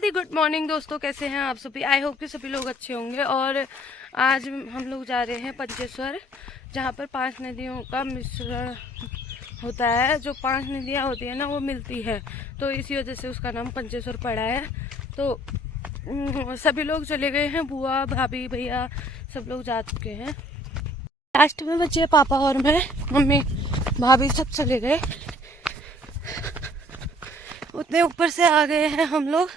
Very good morning दोस्तों, कैसे हैं आप सभी। आई होप कि सभी लोग अच्छे होंगे। और आज हम लोग जा रहे हैं पंचेश्वर, जहाँ पर 5 नदियों का मिश्रण होता है। जो 5 नदियाँ होती है ना, वो मिलती है, तो इसी वजह से उसका नाम पंचेश्वर पड़ा है। तो सभी लोग चले गए हैं, बुआ भाभी भैया सब लोग जा चुके हैं। लास्ट में बचे पापा और मैं, मम्मी भाभी सब चले गए। उतने ऊपर से आ गए हैं हम लोग,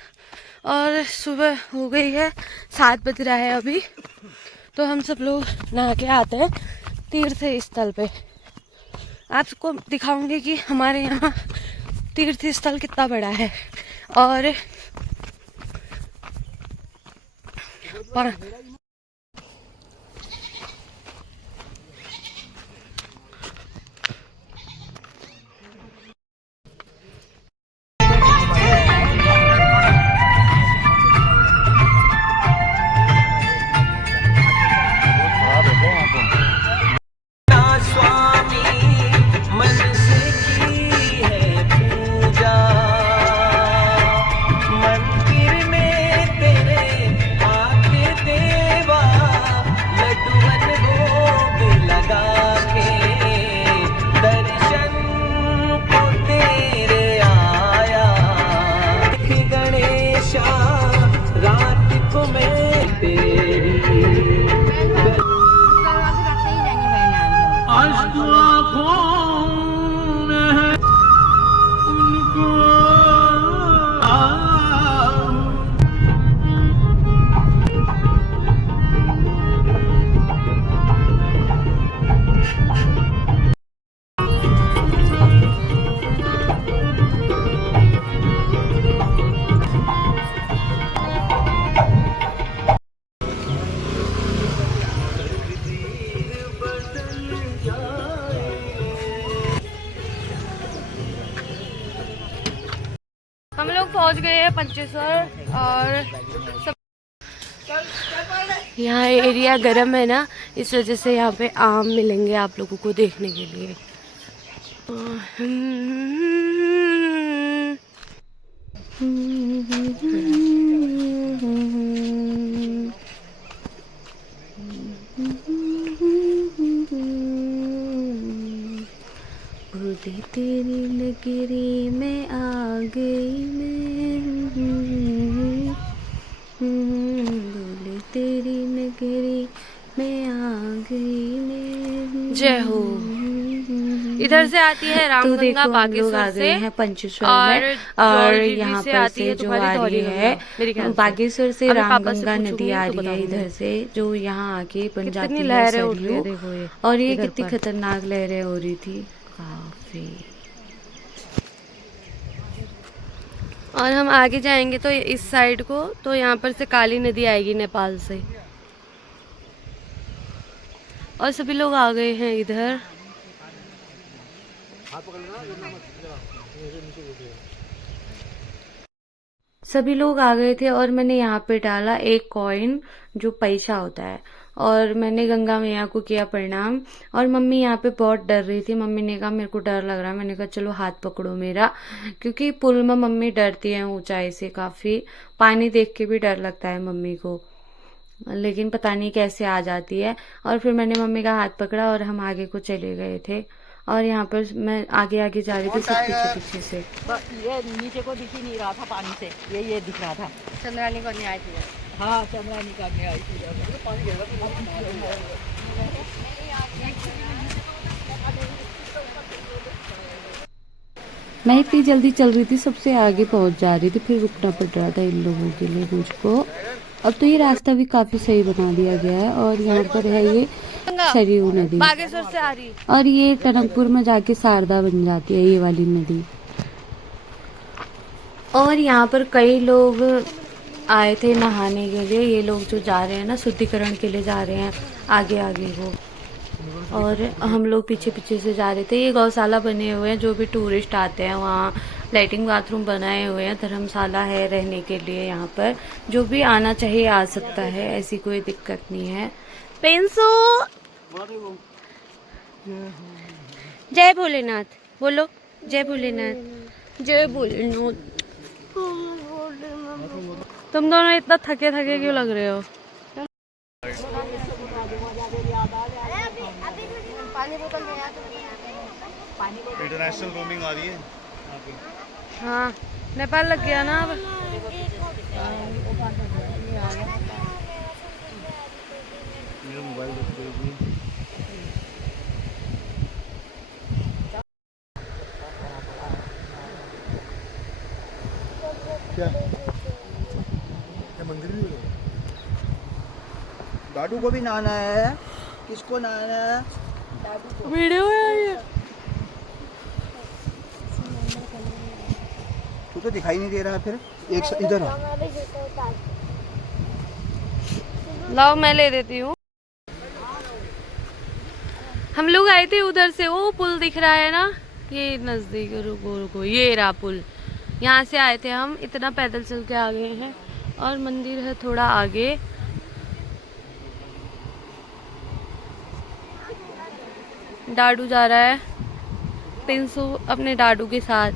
और सुबह हो गई है, 7 बज रहा है अभी। तो हम सब लोग नहा के आते हैं तीर्थ स्थल पे। आपको दिखाऊंगी कि हमारे यहाँ तीर्थ स्थल कितना बड़ा है। और हम लोग पहुंच गए हैं पंचेश्वर। और सब यहाँ एरिया गर्म है ना, इस वजह से यहाँ पे आम मिलेंगे आप लोगों को देखने के लिए। बोले तेरी नगरी में आ गई मैं, बोले तेरी नगरी में आ गई मैं। जय हो। इधर से आती है रामगंगा बागेश्वर से हैं पंचेश्वर में। और यहाँ पर से जो आ रही है बागेश्वर से रामगंगा नदी आ रही है इधर से, जो यहाँ आके बन जाती है सरयू। और ये कितनी खतरनाक लहरें हो रही थी काफी। और हम आगे जाएंगे तो इस साइड को, तो यहाँ पर से काली नदी आएगी नेपाल से। और सभी लोग आ गए हैं इधर। सभी लोग आ गए थे और मैंने यहाँ पे डाला एक कॉइन, जो पैसा होता है। और मैंने गंगा मैया को किया प्रणाम। और मम्मी यहाँ पे बहुत डर रही थी। मम्मी ने कहा मेरे को डर लग रहा है। मैंने कहा चलो हाथ पकड़ो मेरा, क्योंकि पुल में मम्मी डरती है ऊंचाई से काफी। पानी देख के भी डर लगता है मम्मी को, लेकिन पता नहीं कैसे आ जाती है। और फिर मैंने मम्मी का हाथ पकड़ा और हम आगे को चले गए थे। और यहाँ पर मैं आगे आगे जा रही थी, सब पीछे पीछे से। ये नीचे को दिख ही नहीं रहा था पानी से, ये दिख रहा था। चंद्रानी करने आई थी। हाँ, चंद्रानी करने आई थी। मैं इतनी जल्दी चल रही थी, सबसे आगे पहुंच जा रही थी, फिर रुकना पड़ रहा था इन लोगों के लिए मुझको। अब तो ये रास्ता भी काफी सही बना दिया गया है। और यहाँ पर है ये सरयू नदी, बागेश्वर से आ रही। और ये टनकपुर में जाके शारदा बन जाती है ये वाली नदी। और यहाँ पर कई लोग आए थे नहाने के लिए। ये लोग जो जा रहे हैं ना, शुद्धिकरण के लिए जा रहे हैं आगे आगे वो। और हम लोग पीछे पीछे से जा रहे थे। ये गौशाला बने हुए हैं, जो भी टूरिस्ट आते हैं वहाँ लैट्रिन बाथरूम बनाए हुए हैं। धर्मशाला है रहने के लिए। यहाँ पर जो भी आना चाहिए आ सकता है, ऐसी कोई दिक्कत नहीं है। पेंसो जय भोलेनाथ बोलो। जय भोलेनाथ, जय भोलेनाथ। तुम दोनों इतना थके थके क्यों लग रहे हो? इंटरनेशनल रोमिंग आ रही है। हाँ, नेपाल लग गया ना अब। मेरा मोबाइल देखोगी। क्या मंदिर भी है? दादू को भी नहाना है। किसको नहाना है? वीडियो है ये। तू तो दिखाई नहीं दे रहा है। फिर एक इधर आ। लाओ मैं ले देती हूँ। हम लोग आए थे उधर से, वो पुल दिख रहा है ना, ये नजदीक। रुको रुको, ये रहा पुल। यहाँ से आए थे हम, इतना पैदल चल के आ गए हैं। और मंदिर है थोड़ा आगे। डाडू जा रहा है, पिंसू अपने डाडू के साथ।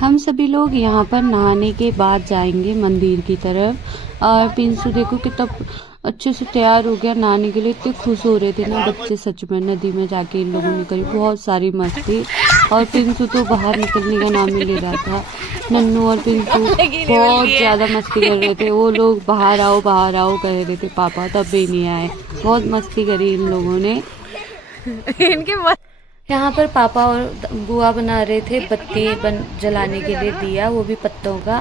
हम सभी लोग यहाँ पर नहाने के बाद जाएंगे मंदिर की तरफ। और पिंसू देखो कितना अच्छे से तैयार हो गया नहाने के लिए। इतने खुश हो रहे थे ना बच्चे, सच में। नदी में जाके इन लोगों ने करी बहुत सारी मस्ती। और पिंसू तो बाहर निकलने का नाम ही ले रहा था। नन्नू और पिंसू बहुत ज्यादा मस्ती कर रहे थे। वो लोग बाहर आओ कह रहे थे पापा, तब भी नहीं आए। बहुत मस्ती करी इन लोगों ने। इनके यहाँ पर पापा और बुआ बना रहे थे बत्ती जलाने के लिए दिया, वो भी पत्तों का।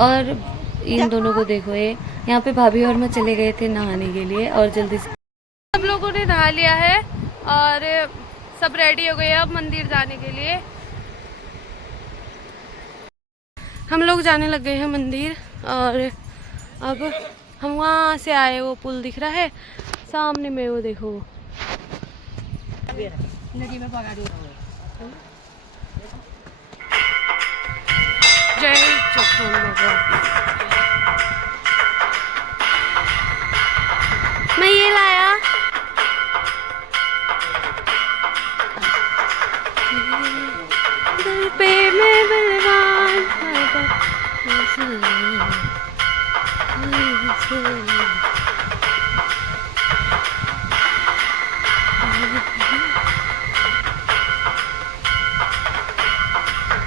और इन दोनों को देखो, ये यहाँ पे भाभी और मैं चले गए थे नहाने के लिए। और जल्दी से सब लोगों ने नहा लिया है और सब रेडी हो गए अब मंदिर जाने के लिए। हम लोग जाने लग गए हैं मंदिर। और अब हम वहाँ से आए, वो पुल दिख रहा है सामने में, वो देखो। जय जगन्नाथ। मैं ये लाया। दिल पे मैं बलवान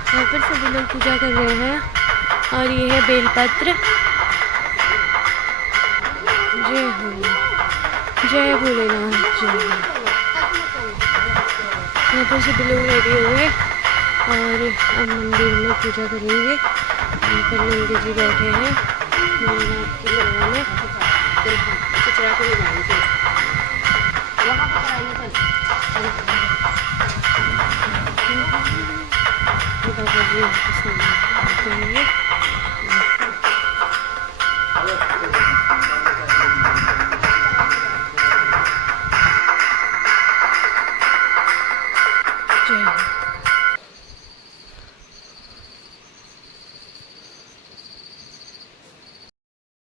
यहाँ पर सभी लोग पूजा कर रहे हैं। और ये है बेलपत्र। जय हो, जय भोलेनाथ, जय हो। यहाँ पर सभी लोग रेडी हो गए और अब मंदिर में पूजा करेंगे। यहाँ पर नंदी जी बैठे हैं भोलेनाथ की सेवा में। बाबा जी आपको सामने करेंगे।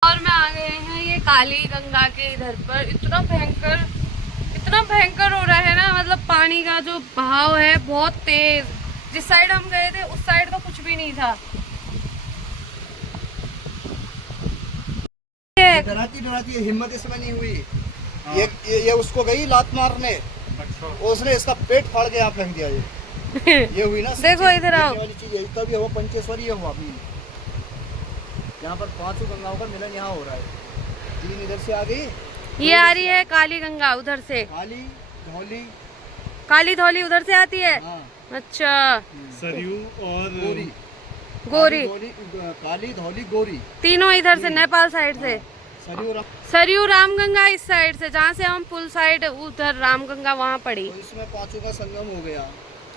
और मैं आ गए हैं ये काली गंगा के इधर पर। इतना भयंकर हो रहा है ना, मतलब पानी का जो बहाव है बहुत तेज। जिस साइड हम गए थे उस साइड तो कुछ भी नहीं था। डराती हिम्मत इसमें नहीं हुई। ये उसको गई लात मारने, उसने इसका पेट फाड़ के यहाँ फेंक दिया। ये हुई ना। देखो इधर आओ। वाली चीज यही तभी हुआ पंचेश्वरी हुआ। अभी यहाँ पर 5 गंगाओं का मिलन यहाँ हो रहा है। 3 इधर से आ गई, ये आ रही है काली गंगा उधर से। काली धौली उधर से आती है। हाँ। अच्छा, सरयू और गोरी, काली धौली गोरी तीनों इधर से नेपाल साइड से। सरयू रामगंगा इस साइड से, जहाँ से हम पुल साइड उधर रामगंगा वहाँ पड़ी। तो इसमें 5 का संगम हो गया।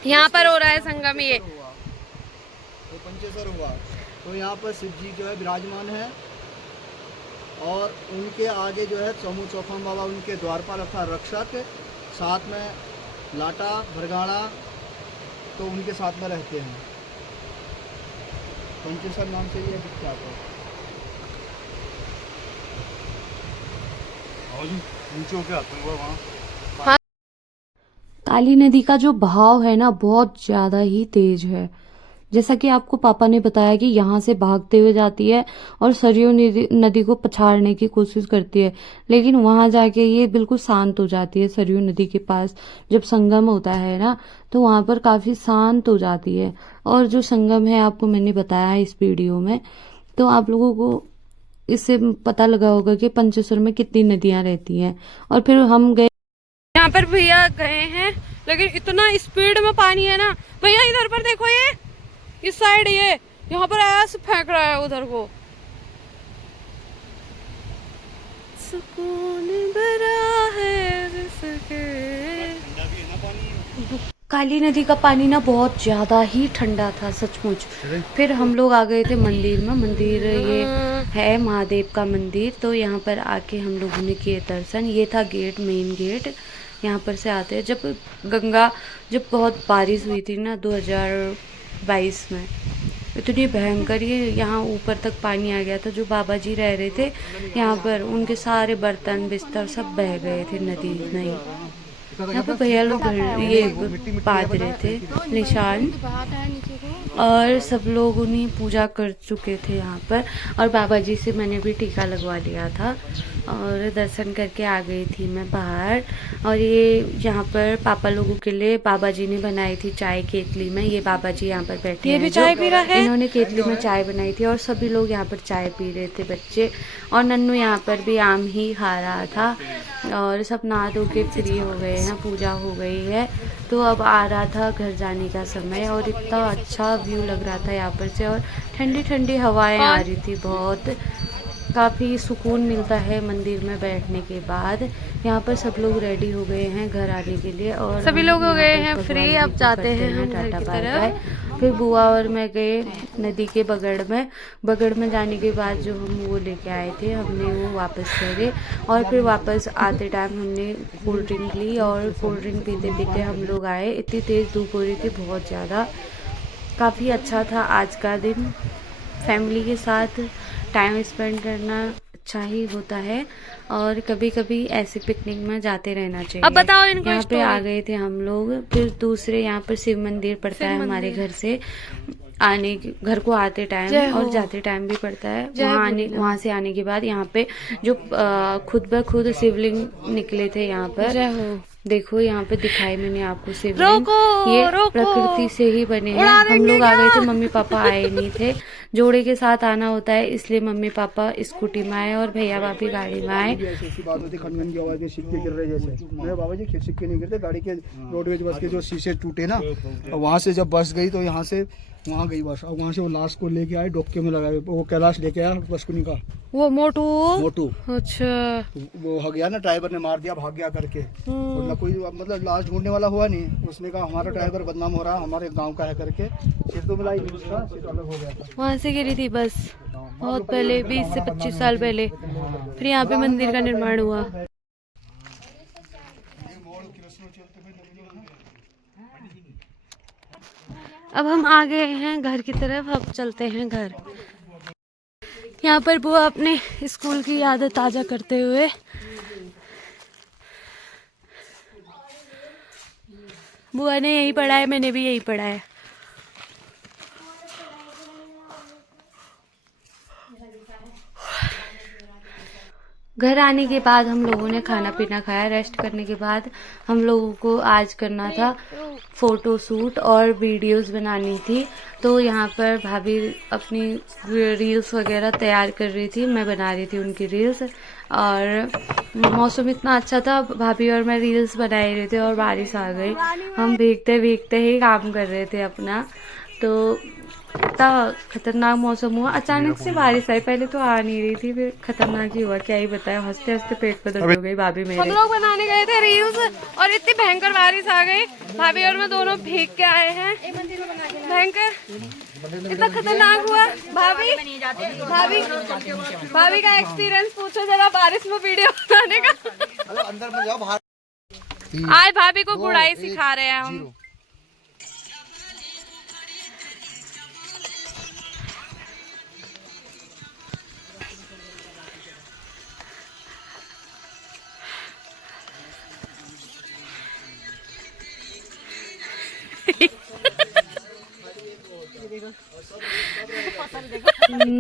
यहाँ पर हो रहा है संगम। ये तो पंचेश्वर हुआ। तो यहाँ पर शिव जी जो है विराजमान है। और उनके आगे जो है चमू चौखाम बाबा उनके द्वारपाल अर्थात रक्षक, साथ में लाटा भरगाड़ा तो उनके साथ में रहते हैं। पंचेश्वर नाम से ये विख्यात है। नीचे होके आते हैं वहाँ। काली नदी का जो बहाव है ना बहुत ज्यादा ही तेज है। जैसा कि आपको पापा ने बताया कि यहाँ से भागते हुए जाती है और सरयू नदी को पछाड़ने की कोशिश करती है, लेकिन वहां जाके ये बिल्कुल शांत हो जाती है। सरयू नदी के पास जब संगम होता है ना, तो वहां पर काफी शांत हो जाती है। और जो संगम है आपको मैंने बताया है इस वीडियो में, तो आप लोगों को इससे पता लगा होगा कि पंचेश्वर में कितनी नदियां रहती हैं। और फिर हम गए, यहाँ पर भैया गए हैं, लेकिन इतना स्पीड में पानी है ना भैया। इधर पर देखो, ये इस साइड, ये यहाँ पर ऐसे फेंक रहा है उधर को। सुकून भरा है जिसके। काली नदी का पानी ना बहुत ज्यादा ही ठंडा था सचमुच। फिर हम लोग आ गए थे मंदिर में। मंदिर ये है महादेव का मंदिर, तो यहाँ पर आके हम लोगों ने किए दर्शन। ये था गेट, मेन गेट। यहाँ पर से आते हैं जब बहुत बारिश हुई थी ना 2022 में, इतनी भयंकर, ये यहाँ ऊपर तक पानी आ गया था। जो बाबा जी रह रहे थे यहाँ पर, उनके सारे बर्तन बिस्तर सब बह गए थे नदी में ही। यहाँ पे भैया लोग ये बांध रहे थे निशान, और सब लोग उन्हीं पूजा कर चुके थे यहाँ पर। और बाबा जी से मैंने भी टीका लगवा लिया था और दर्शन करके आ गई थी मैं बाहर। और ये यहाँ पर पापा लोगों के लिए बाबा जी ने बनाई थी चाय केतली में। ये बाबा जी यहाँ पर बैठे ये भी चाय पी रहा है। इन्होंने केतली में चाय बनाई थी और सभी लोग यहाँ पर चाय पी रहे थे, बच्चे। और नन्नू यहाँ पर भी आम ही खा रहा था। और सब नहा धो के फ्री हो गए हैं, पूजा हो गई है, तो अब आ रहा था घर जाने का समय। और इतना अच्छा व्यू लग रहा था यहाँ पर से, और ठंडी ठंडी हवाएं आ रही थी बहुत। काफ़ी सुकून मिलता है मंदिर में बैठने के बाद। यहाँ पर सब लोग रेडी हो गए हैं घर आने के लिए, और सभी लोग हो गए हैं फ्री। अब जाते हैं हम घर की तरफ। फिर बुआ और मैं गए नदी के बगड़ में जाने के बाद जो हम वो लेके आए थे, हमने वो वापस करे। और फिर वापस आते टाइम हमने कोल्ड ड्रिंक ली, और कोल्ड ड्रिंक पीते पीते हम लोग आए। इतनी तेज़ धूप हो रही थी, बहुत ज़्यादा। काफ़ी अच्छा था आज का दिन। फैमिली के साथ टाइम स्पेंड करना अच्छा ही होता है, और कभी कभी ऐसे पिकनिक में जाते रहना चाहिए। अब बताओ इनको यहाँ पे स्टोरी। आ गए थे हम लोग। फिर दूसरे यहाँ पर शिव मंदिर पड़ता है हमारे घर से घर को आते टाइम और जाते टाइम भी पड़ता है। वहाँ से आने के बाद यहाँ पे जो खुद ब खुद शिवलिंग निकले थे यहाँ पर। देखो यहाँ पे दिखाई मैंने आपको शिवलिंग, ये प्रकृति से ही बने हैं। हम लोग आ गए थे, मम्मी पापा आए नहीं थे। जोड़े के साथ आना होता है, इसलिए मम्मी पापा स्कूटी में आए और भैया भाभी गाड़ी में आए। ऐसी बात होती, खनखन की आवाज के सिक्के गिर रहे जैसे। मेरे बाबा जी सिक्के नहीं गिरते, गाड़ी के रोडवेज बस के जो शीशे टूटे ना, वहाँ से जब बस गई तो यहाँ से वहाँ गई बस। और वहाँ से वो लाश को लेके आए, डोके में लगाए। वो कैलाश लेके आया बसकुनी का, वो मोटू। अच्छा, वो हो गया ना, ड्राइवर ने मार दिया, भाग गया करके। मतलब कोई मतलब लाश ढूंढने वाला हुआ नहीं। उसने कहा हमारा ड्राइवर बदनाम हो रहा है, हमारे गांव का है करके। सिर तो मिलाई नहीं, उसका सिर अलग हो गया था। वहाँ से गिरी थी बस, बहुत पहले, 20 से 25 साल पहले। फिर यहाँ पे मंदिर का निर्माण हुआ। अब हम आ गए हैं घर की तरफ, अब चलते हैं घर। यहाँ पर बुआ अपने स्कूल की यादें ताजा करते हुए। बुआ ने यही पढ़ा है, मैंने भी यही पढ़ा है। घर आने के बाद हम लोगों ने खाना पीना खाया। रेस्ट करने के बाद हम लोगों को आज करना था फोटो शूट और वीडियोस बनानी थी। तो यहाँ पर भाभी अपनी रील्स वगैरह तैयार कर रही थी, मैं बना रही थी उनकी रील्स। और मौसम इतना अच्छा था, भाभी और मैं रील्स बना रहे थे और बारिश आ गई। हम भीगते भीगते ही काम कर रहे थे अपना। तो इतना खतरनाक मौसम हुआ, अचानक से बारिश आई। पहले तो आ नहीं रही थी, फिर खतरनाक ही हुआ, क्या ही बताया। हंसते हंसते पेट पे दर्द हो गई भाभी मेरे। हम लोग बनाने गए थे रील्स और इतनी भयंकर बारिश आ गई, भाभी और मैं दोनों भीग के आए हैं। भयंकर, इतना खतरनाक हुआ। भाभी का एक्सपीरियंस पूछो जरा बारिश में वीडियो बनाने का। अंदर में जाओ, बाहर। आज भाभी को गुड़ाई सिखा रहे हैं हम।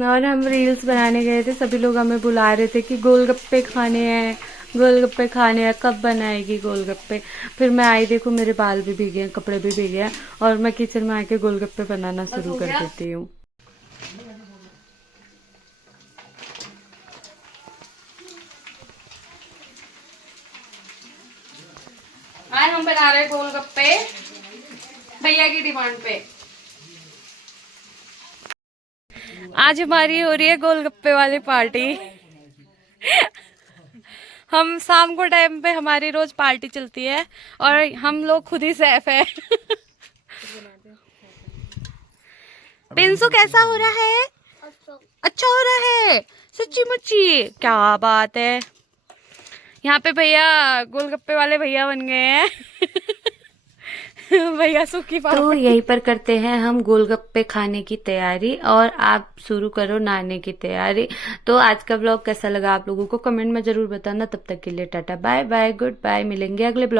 और हम रील्स बनाने गए थे, सभी लोग हमें बुला रहे थे कि गोलगप्पे खाने हैं, गोलगप्पे खाने हैं, कब बनाएगी गोलगप्पे। फिर मैं आई, देखो मेरे बाल भी भीगे हैं, कपड़े भी भीगे हैं, और मैं किचन में आके गोलगप्पे बनाना शुरू कर देती हूँ। आज हम बना रहे गोलगप्पे भैया की डिमांड पे। आज हमारी हो रही है गोलगप्पे वाली पार्टी। हम शाम को टाइम पे हमारी रोज पार्टी चलती है और हम लोग खुद ही सेफ है। पिंसू कैसा हो रहा है? अच्छा हो रहा है, सच्ची मुच्ची, क्या बात है। यहाँ पे भैया गोलगप्पे वाले भैया बन गए हैं। भैया सूखी पापड़। तो यहीं पर करते हैं हम गोलगप्पे खाने की तैयारी और आप शुरू करो नहाने की तैयारी। तो आज का ब्लॉग कैसा लगा आप लोगों को कमेंट में जरूर बताना। तब तक के लिए tata bye bye, good bye, मिलेंगे अगले ब्लॉग।